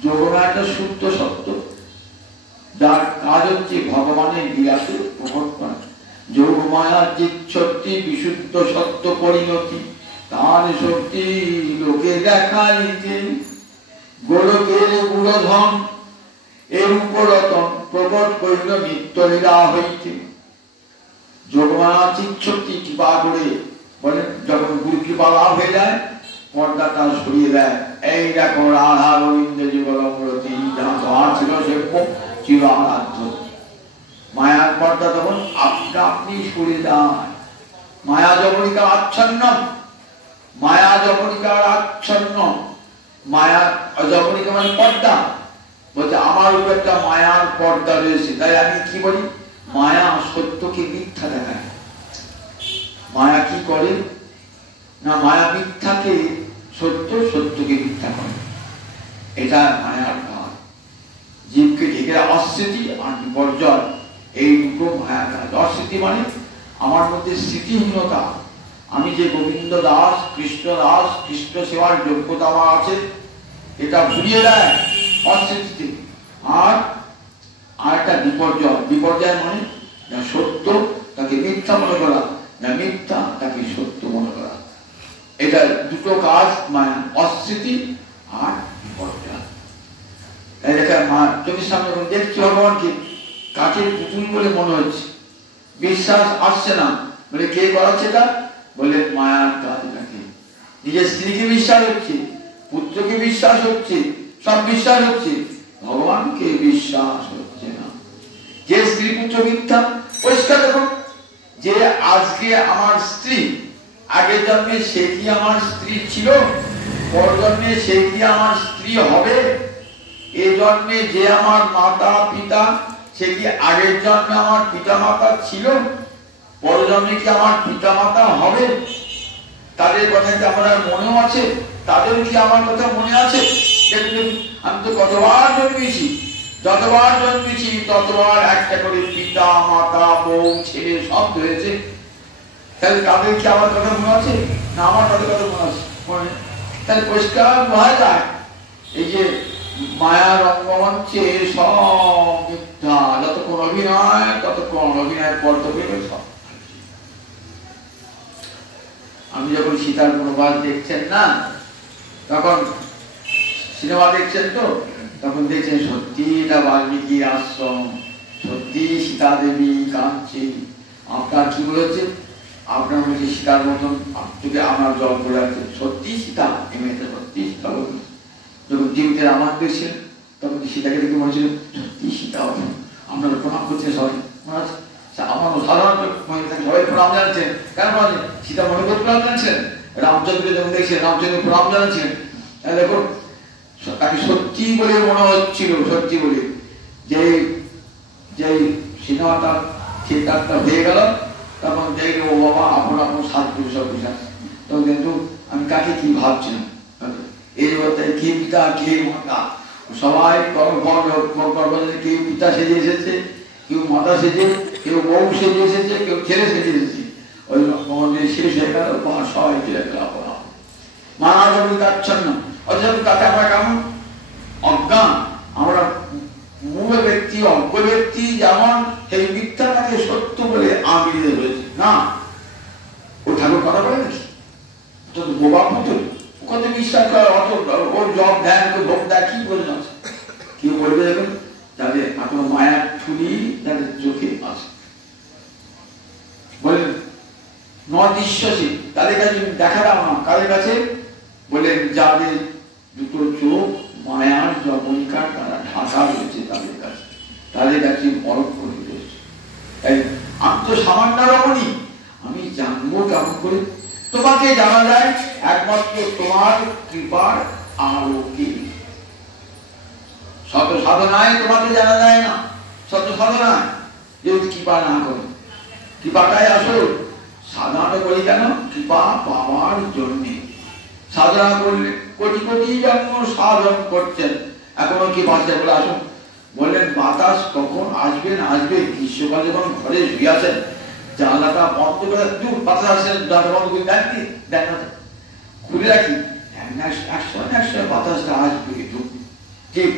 যোগ মায়াটা শুদ্ধ সত্য, যার কাজ হচ্ছে ভগবানের লীলাকে প্রকট করা। যোগ মায়ার যে শক্তি বিশুদ্ধ সত্য পরিণতি, তার শক্তি লোকে দেখাইতে, গোলকের গুণধন এর উপরতন প্রকট করিল নিত্য লীলা হইতে। যোগমায়া চিৎশক্তি কৃপা করে বলেন যখন গুরু কৃপা লাভ হয়ে যায় পর্দাটা সরিয়ে দেয়। এই দেখো রাধা গোবিন্দ যুগলমূরতি যাহা তোমার ছিল সেব্য চির আরাধ্য। মায়ার পর্দা তখন আপনা আপনি সরিয়ে দেয়। মায়া জবনিকা আচ্ছন্ন, মায়া জবনিকার আচ্ছন্ন, মায়া জবনিকা মানে পর্দা। বলছে আমার উপর একটা মায়ার পর্দা রয়েছে, তাই আমি কি বলি মায়া সত্যকে মিথ্যা দেখায়। মায়া কি করে না, মায়া মিথ্যাকে সত্য, সত্যকে মিথ্যা করে। এটা মায়ার কাজ। জীবকে ঢেকে অস্মৃতি আর বিপর্যয়, এই দুটো মায়া কাজ। অস্মৃতি মানে আমার মধ্যে স্মৃতিহীনতা, আমি যে গোবিন্দ দাস, কৃষ্ণ দাস, কৃষ্ণ সেবার যোগ্যতা আমার আছে এটা ভুলিয়ে দেয় অস্মৃতিতে। আর একটা বিপর্যয়, বিপর্যয় মানে না সত্য তাকে মিথ্যা মনে করা, না মিথ্যা তাকে সত্য মনে করা। এটা দুটো কাজ মায়া, অস্মৃতি আর বিপর্যয়। তাই দেখা মা চোখের সামনে দেখছি ভগবানকে কাঠের পুতুল বলে মনে হচ্ছে, বিশ্বাস আসছে না। বলে কে করাচ্ছে এটা? বলে মায়ার কাজ। নাকি নিজের স্ত্রীকে বিশ্বাস হচ্ছে, পুত্রকে বিশ্বাস হচ্ছে, সব বিশ্বাস হচ্ছে, ভগবানকে বিশ্বাস হচ্ছে না। যে স্ত্রী পুত্র মিথ্যা, পরিষ্কার দেখো যে আজকে আমার স্ত্রী, আগের জন্মে সে কি আমার স্ত্রী ছিল? পর জন্মে সে কি আমার স্ত্রী হবে? এই জন্মে যে আমার মাতা পিতা, সে কি আগের জন্মে আমার পিতা মাতা ছিল? পর জন্মে কি আমার পিতা মাতা হবে? তাদের কথা কি আমার মনেও আছে? তাদের কি আমার কথা মনে আছে? আমি তো কতবার জন্মেছি, যতবার জন্মেছি ততবার একটা করে পিতা মাতা বউ ছেলে সব হয়েছে। তাহলে তাদের কি আমার কথা মনে আছে না আমার তাদের কথা মনে আছে? মনে তাহলে পরিষ্কার বোঝা যায় এই যে মায়ার রঙ্গমঞ্চে সব মিথ্যা। যতক্ষণ অভিনয় ততক্ষণ অভিনয়ের পর্দবে সব। আমি যখন সীতার প্রবাস দেখছেন না, তখন সিনেমা দেখছেন তো, তখন দেখছেন সত্যি এটা বাল্মীকি আশ্রম, সত্যি সীতা দেবী কাঁদছে। আপনার কি বলেছে? আপনার মধ্যে সীতার মতন যদি আমার জল করে আছে, সত্যি সীতা এমনিতে সত্যি সীতা বলুন। যখন জীবিতের আমার দেখছিলেন তখন সীতাকে দেখে বলেছিল সত্যি সীতা হবে। আপনারা প্রণাম করছেন সবাই, আমার সাধারণত সবাই প্রণাম জানাচ্ছেন। কেন বলেন? সীতা মনে করে প্রণাম জানাচ্ছেন। রামচন্দ্র যখন দেখছেন রামচন্দ্র প্রণাম জানাচ্ছেন। দেখুন তাকে সত্যি বলে মনে হচ্ছিল, সত্যি বলে যে সিনেমাটা থিয়েটারটা হয়ে গেল, তখন দেখলো ও বাবা আপন আপন সাত পুরুষ বিশ্বাস। তখন কিন্তু আমি কাকে কি ভাবছিলাম, এই বলতে কে পিতা কে মাতা, সবাই কেউ পিতা সেজে এসেছে, কেউ মাতা সেজে, কেউ বউ সেজে এসেছে, কেউ ছেলে সেজে এসেছে। ওই শেষ হয়ে গেল, সবাই চলে গেল মানা জমি কাচ্ছন্ন। অথচ তাতে আমরা কেমন অজ্ঞান, আমরা মূল ব্যক্তি, অজ্ঞ ব্যক্তি যেমন সেই মিথ্যাটাকে সত্য বলে আঁকড়িয়ে রয়েছে। না, ও ঠাকুর কথা বলে নাকি? বোবা পুতুল, কত বিশ্বাস করে, অত ওর জব ধ্যান ভোগ দেয়, কি বলে আছে? কেউ বলবে দেখুন তাদের এখনো মায়ার ছুরি তাদের চোখে আছে। বলেন নদৃশ্যসী, তাদের কাছে দেখা দাও না। কাদের কাছে? বলেন যাদের দুটো চোখ মায়ার জবনিকার তারা ঢাকা রয়েছে, তাদের কাছে বরফ করে রয়েছে। আমি তো সামান্য রমণী, আমি জানবো কেমন করে? তোমাকে জানা যায় একমাত্র তোমার কৃপার আলোকে। শত সাধনায় তোমাকে জানা যায় না, শত সাধনায় যদি কৃপা না করো। কৃপাটাই আসল। সাধনা করি কেন? কৃপা পাওয়ার জন্য। সাধনা করলে কোটি কোটি জন্ম সাধন করছেন, এখনো কি বাঁচতে বলে আসুন। বললেন বাতাস কখন আসবে না আসবে, গ্রীষ্মকাল যখন ঘরে শুয়ে আছেন জানলাটা বন্ধ করে দূর বাতাস আসছেন, জানলা বন্ধ করে দেন না, খুলে রাখি, একশো বাতাসটা আসবে। ঠিক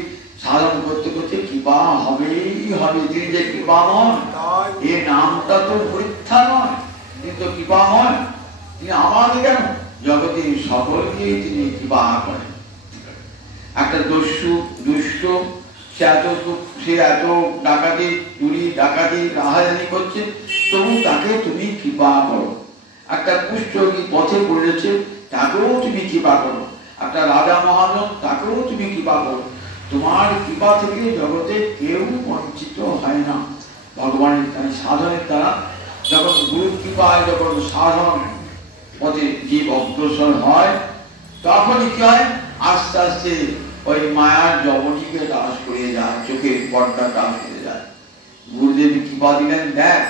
সাধন করতে করতে কৃপা হবেই হবে। তিনি যে কৃপাময়, এই নামটা তো পরীক্ষা নয়, কিন্তু কৃপাময়। তিনি আমাকে কেন জগতের সকলকে তিনি কৃপা করেন। একটা দস্যু দুষ্ট সে এত ডাকাতি চুরি ডাকাতি রাহাজানি করছে, তবু তাকে তুমি কৃপা করো। একটা কুষ্ঠরোগী পথে পড়েছে, তাকেও তুমি কৃপা করো। একটা রাজা মহাজন, তাকেও তুমি কৃপা করো। তোমার কৃপা থেকে জগতে কেউ বঞ্চিত হয় না। ভগবানের সাধনের দ্বারা যখন গুরু কৃপায় যখন সাধন পথে জীব অগ্রসর হয়, তখনই কি হয়, আস্তে আস্তে ওই মায়ার জবনিকে দাস করে যায়, চোখের পর্দা দাস করে যায়। গুরুদেব কৃপা দিলেন, দেখ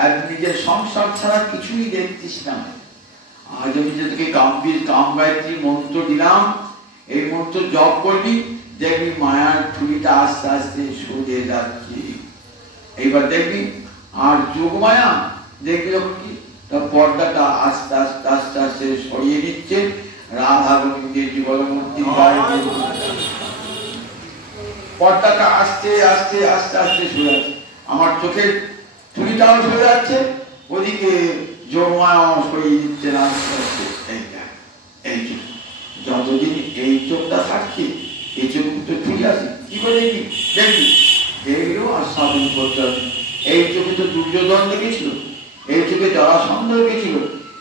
আর নিজের সংসার ছাড়া কিছুই দেখতিস না। আজ আমি যে তোকে কাম গায়ত্রী মন্ত্র দিলাম, এই মন্ত্র জপ করবি, দেখবি মায়ার ঠুলিটা আস্তে আস্তে সরে যাচ্ছে। এইবার দেখবি আর যোগ মায়া দেখবি যখন কি পর্দাটা আস্তে আস্তে আস্তে আস্তে সরিয়ে নিচ্ছে। রাধা গোবিন্দের যুগলমূর্তি পর্দাটা আস্তে আস্তে আস্তে আস্তে সরে যাচ্ছে। আমার চোখের ঠুলিটাও সরে যাচ্ছে, ওদিকে যোগ মায়াও সরিয়ে দিচ্ছে আস্তে আস্তে। এই চোখ যতদিন এই চোখটা থাকছে, এই চোখ তো ঠুলি আছে, কি করে দেখবি? দেখবি দেখলেও আর সাধন করতে হবে। এই চোখে তো দুর্যোধন দেখেছিল, এই চোখে জরাসন্ধ দেখেছিল,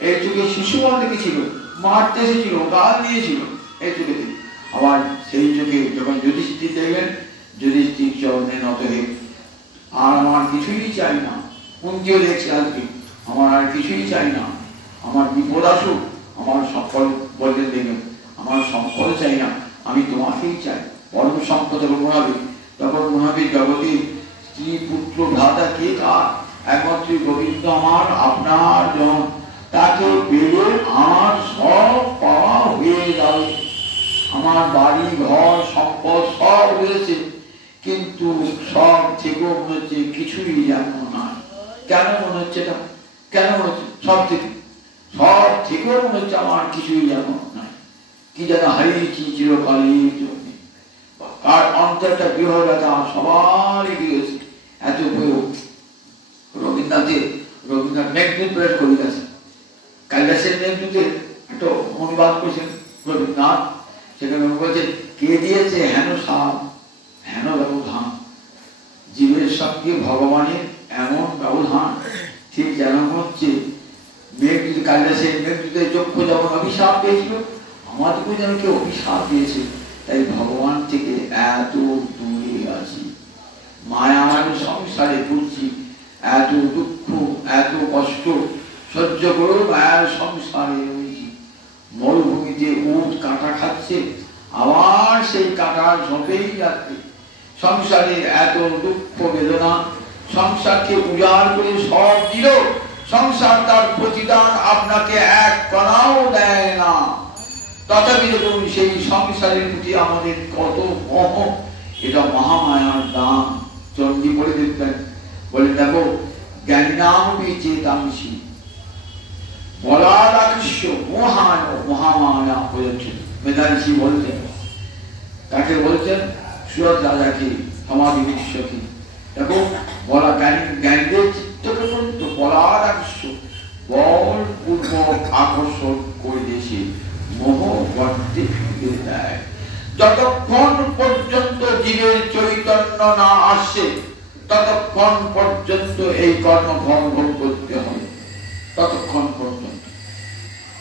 এই চোখে শিশুপাল দেখেছিল, মারতে এসেছিল, গাল দিয়েছিল এই চোখে। আবার সেই চোখে যখন যুধিষ্ঠির দেখলেন, যুধিষ্ঠির চরণে নত হয়ে, আর আমার কিছুই চাই না। কুন্তিও দেখছি আজকে, আমার আর কিছুই চাই না, আমার বিপদ আসুক, আমার সম্পদ বললেন দেখবেন, আমার সম্পদ চাই না, আমি তোমাকেই চাই, পরম সম্পদ মহাবীর। তখন মহাবীর জগতে স্ত্রী পুত্র ভ্রাতা কে কার, একমাত্র গোবিন্দ আমার, আপনার জন, তাকে পেলে আমার সব পাওয়া হয়ে যাবে। আমার বাড়ি ঘর সম্পদ সব রয়েছে, কিন্তু সব থেকে মনে হচ্ছে কিছুই যেন না। কেন মনে হচ্ছে এটা? কেন মনে হচ্ছে? সব থেকেও মনে হচ্ছে আমার কিছুই যেন নাই, কি যেন হারিয়েছি চিরকালের জন্য। আর অন্তরটা গৃহ ব্যথা সবারই গিয়েছে, এত বই। রবীন্দ্রনাথ মেঘদূত বেশ কবিতা আছে, কালিদাসের মেঘদূতের একটা অনুবাদ করেছেন রবীন্দ্রনাথ। সেখানে বলছেন, কে দিয়েছে হেন সাপ হেন ব্যবধান, জীবের সঙ্গে ভগবানের এমন ব্যবধান, ঠিক যেন হচ্ছে মেঘদূত, কালিদাসের মেঘদূতের চক্ষু যেমন অভিশাপ পেয়েছিল, আমাদেরকেও যেন কেউ অভিশাপ দিয়েছে। তাই ভগবান থেকে এত দূরে আছি, মায়ার সংসারে ঘুরছি, এত দুঃখ এত কষ্ট সহ্য করে মায়ার সংসারে রয়েছি। মরুভূমিতে উট কাঁটা খাচ্ছে, আবার সেই কাঁটার ঝোঁকেই যাচ্ছে। সংসারে এত দুঃখ বেদনা, সংসারকে উজাড় করে সব দিল, সংসার তার প্রতিদান আপনাকে এক কণাও দেয় না। তথাপি দেখুন সেই সংসারের প্রতি আমাদের কত মোহ, এটা মহামায়ার দান। চণ্ডী বলে দেখবেন, বলে দেখো জ্ঞানী নাম চেতাংশী বলাদাকৃষ্য মহান মহামায়া হয়েছে। মেধাঋষি বলতেন, তাকে বলছেন সুরত রাজাকে, সমাধি বিশ্বকে। দেখো বলা জ্ঞানীদের চিত্তকে পর্যন্ত বলাদাকৃষ্য বলপূর্বক আকর্ষণ করে দিয়েছে, মোহ বর্তে ফিরে দেয়। যতক্ষণ পর্যন্ত জীবের চৈতন্য না আসে, ততক্ষণ পর্যন্ত এই কর্মফল ভোগ করতে হবে, ততক্ষণ পর্যন্ত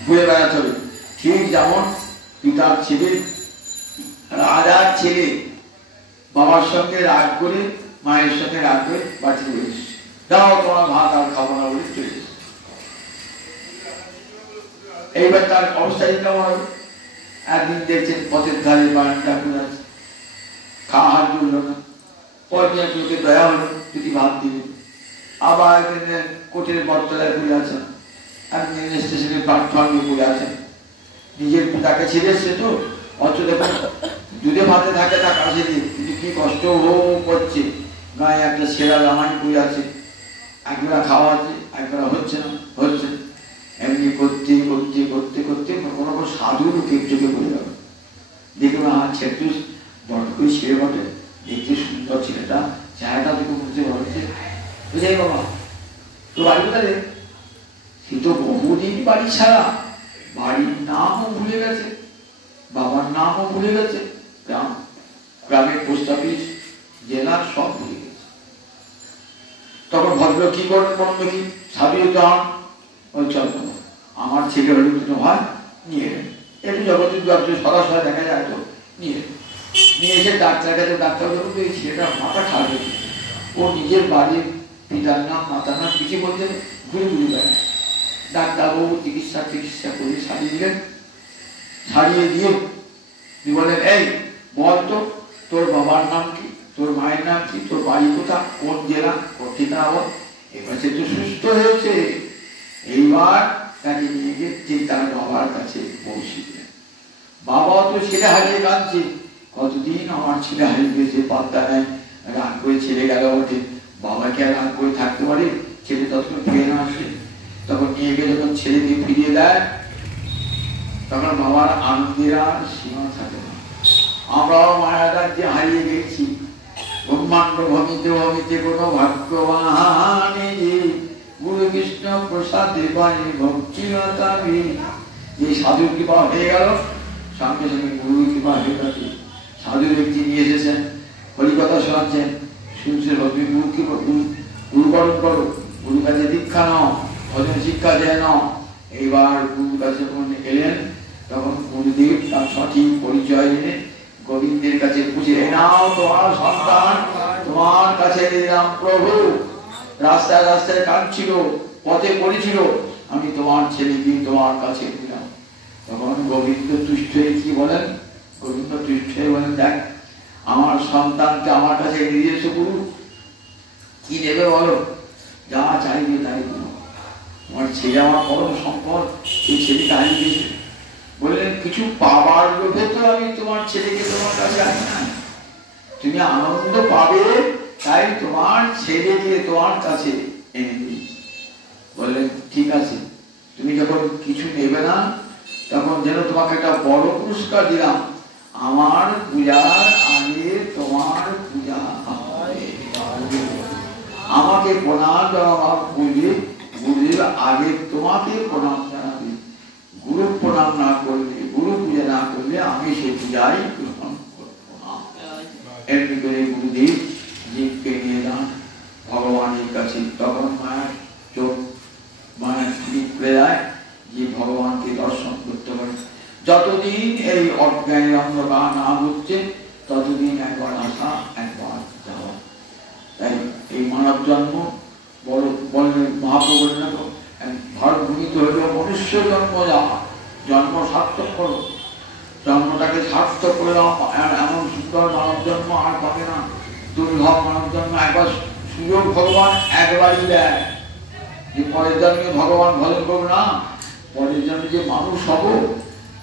ঘুরে বেড়াতে হবে। ঠিক যেমন পিতার ছেলে, রাজার ছেলে বাবার সঙ্গে রাগ করে, মায়ের সঙ্গে রাগ করে বাড়ি চলে এসেছে, দাও তোমার ভাত আর খাবো না বলে চলে এসেছে। এইবার তার অবস্থা কেমন হবে? একদিন দেখছেন পথের ধারে বারান্দা খুলে আছে, খাওয়া হাত জুড়ল না, পরদিন চোখে দয়া হলো, যদি ভাত দিবে। আবার কোর্টের বটতলায় ঘুরে আছেন, একদিন স্টেশনের প্ল্যাটফর্মে ঘুরে আছেন, নিজের পিতাকে ছেড়ে এসছে তো, অথচ দেখুন দুধে ভাতে থাকে তা কাছে দিয়ে, কিন্তু কি কষ্ট করছে, গায়ে একটা সেরা জামাই ঘুরে আছে, একবেলা খাওয়া আছে, একবেলা হচ্ছে না, হচ্ছে এমনি করতে করতে করতে করতে কোনো সাধু লোকের চোখে পড়ে গেল। দেখুন আমার ছেটু বট করে ছেড়ে বটে, দেখতে সুন্দর ছেলেটা, চেহারাটা দেখে বুঝতে পারছে, বুঝাই বাবা তো বাড়ি কোথায়? সে তো বহুদিন বাড়ি ছাড়া, বাড়ির নামও ভুলে গেছে, বাবার নামও ভুলে গেছে, গ্রামের পোস্ট অফিস জেলার সব ভুলে গেছে। তখন ভদ্র বললো কি করবেন বলুন দেখি, সাবিয়ে যান। ওই চল আমার ছেলে হলে দুটো হয় নিয়ে এলেন, একটু জগতের দরজা সরাসরি দেখা যায় তো নিয়ে এসে ডাক্তার কাছে, ডাক্তার বলুন এই ছেলেটা মাথা খারাপ হয়েছে, ও নিজের বাড়ির পিতার নাম মাতার নাম কিছু বলতে ঘুরে ঘুরে বেড়ায়। ডাক্তারবাবু চিকিৎসা করে সারিয়ে দিলেন। সারিয়ে দিয়ে বলেন এই বল তো তোর বাবার নাম কি, তোর মায়ের নাম কি, তোর বাড়ি কোথা, কোন জেলা, কোন ঠিকানা বল। এবার সে তো সুস্থ হয়েছে। এইবার তাকে নিয়ে গিয়ে তার বাবার কাছে পৌঁছে দিলেন। বাবাও তো ছেলে হারিয়ে কাঁদছে, কতদিন আমার ছেলে হারিয়ে গেছে, পাত্তা নেই, রাগ করে ছেলে গেল ওঠে। বাবাকে আর রাগ করে থাকতে পারে, ছেলে ততক্ষণ ফিরে না আসে। তখন নিয়ে গিয়ে যখন ছেলেকে ফিরিয়ে দেয় তখন বাবার আনন্দের আর সীমা থাকে না। আমরাও মায়াদার যে হারিয়ে গেছি, ব্রহ্মাণ্ড ভমিতে ভমিতে কোনো ভাগ্যবান গুরু কৃষ্ণ প্রসাদে পাই ভক্তিলতা এই সাধু কৃপা হয়ে গেল, সঙ্গে সঙ্গে গুরু কৃপা হয়ে গেছে। সাধু ব্যক্তি নিয়ে এসেছেন, হরিকথা শোনাচ্ছেন, শুনছে তুমি গুরুকরণ করো, গুরু কাছে দীক্ষা নাও, ভজন শিক্ষা দেয় নাও। এইবার গুরুর কাছে এলেন, তখন গুরুদেব তার সঠিক পরিচয় এনে গোবিন্দের কাছে বুঝে নাও তোমার সন্তান, তোমার কাছে দিলাম প্রভু। রাস্তায় রাস্তায় কাঁদছিল, পথে পড়েছিল, আমি তোমার ছেলেকে তোমার কাছে দিলাম। তখন গোবিন্দ তুষ্ট হয়ে কি বলেন, গোবিন্দ তুষ্ট হয়ে বলেন দেখ আমার সন্তানকে আমার কাছে নিয়ে এসে গুরু কি নেবে বলো, যা চাইবে তাই দেবো। তোমার ছেলে আমার পরম সম্পদ, এই ছেলেকে হারিয়ে দিয়েছে। বললেন কিছু পাবার লোভে তো আমি তোমার ছেলেকে তোমার কাছে আনি না, তুমি আনন্দ পাবে তাই তোমার ছেলেকে তোমার কাছে এনে দিই। বললেন ঠিক আছে, তুমি যখন কিছু নেবে না তখন যেন তোমাকে একটা বড় পুরস্কার দিলাম, আমার পূজার আগে তোমার পূজা হবে। আমাকে প্রণাম জানাবার পূজে গুরুদেব আগে তোমাকে প্রণাম জানাবে। গুরু প্রণাম না করলে, গুরু পূজা না করলে আমি সে পূজাই গ্রহণ করবো না। এমনি করে গুরুদেব জীবকে নিয়ে যান ভগবানের কাছে। তখন মায়ের চোখ মায়ের খুলে যায় যে ভগবানকে দর্শন করতে পারে। যতদিন এই অজ্ঞানের অন্ধকার না হচ্ছে ততদিন একবার আসা একবার যাওয়া। তাই এই মানব জন্ম বড় বললেন মহাপ্রভু ভূমিতে হলেও মনুষ্য জন্ম যাওয়া, জন্ম সার্থক করো, জন্মটাকে সার্থক করে দাও। এমন সুন্দর মানব জন্ম আর পাবে না, দুর্লভ মানব জন্ম। একবার সুযোগ ভগবান একবারই দেয় যে পরের জন্মে ভগবান ভজন করবে না, পরের জন্মে যে মানুষ হব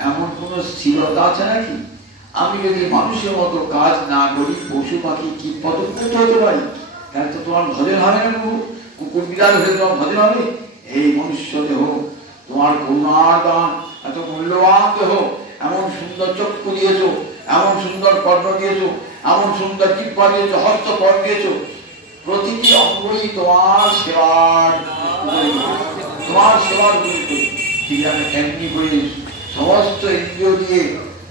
এমন কোন স্থিরতা আছে নাকি? আমি যদি মানুষের মতো কাজ না করি, পশু পাখি কীট পতঙ্গ হতে পারি, তাহলে তো তোমার ভজন হবে না। কুকুর বিড়াল হলে তোমার ভজন হবে? এই মনুষ্য দেহ তোমার করুণার দান, এত মূল্যবান দেহ, এমন সুন্দর চক্ষু দিয়েছো, এমন সুন্দর কর্ণ দিয়েছো, এমন সুন্দর জিহ্বা দিয়েছো, হস্ত কর দিয়েছো, প্রতিটি অঙ্গই তোমার সেবার ঠিক আছে। এমনি করে সমস্ত ইন্দ্রিয় দিয়ে,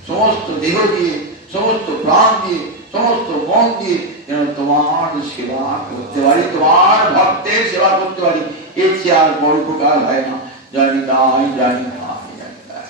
সমস্ত দেহ দিয়ে, সমস্ত প্রাণ দিয়ে, সমস্ত মন দিয়ে যেন তোমার সেবা করতে পারি, তোমার ভক্তের সেবা করতে পারি, এর চেয়ে আর বড় উপকার হয় না। জানি তাই, জানি তাই, জানি তাই।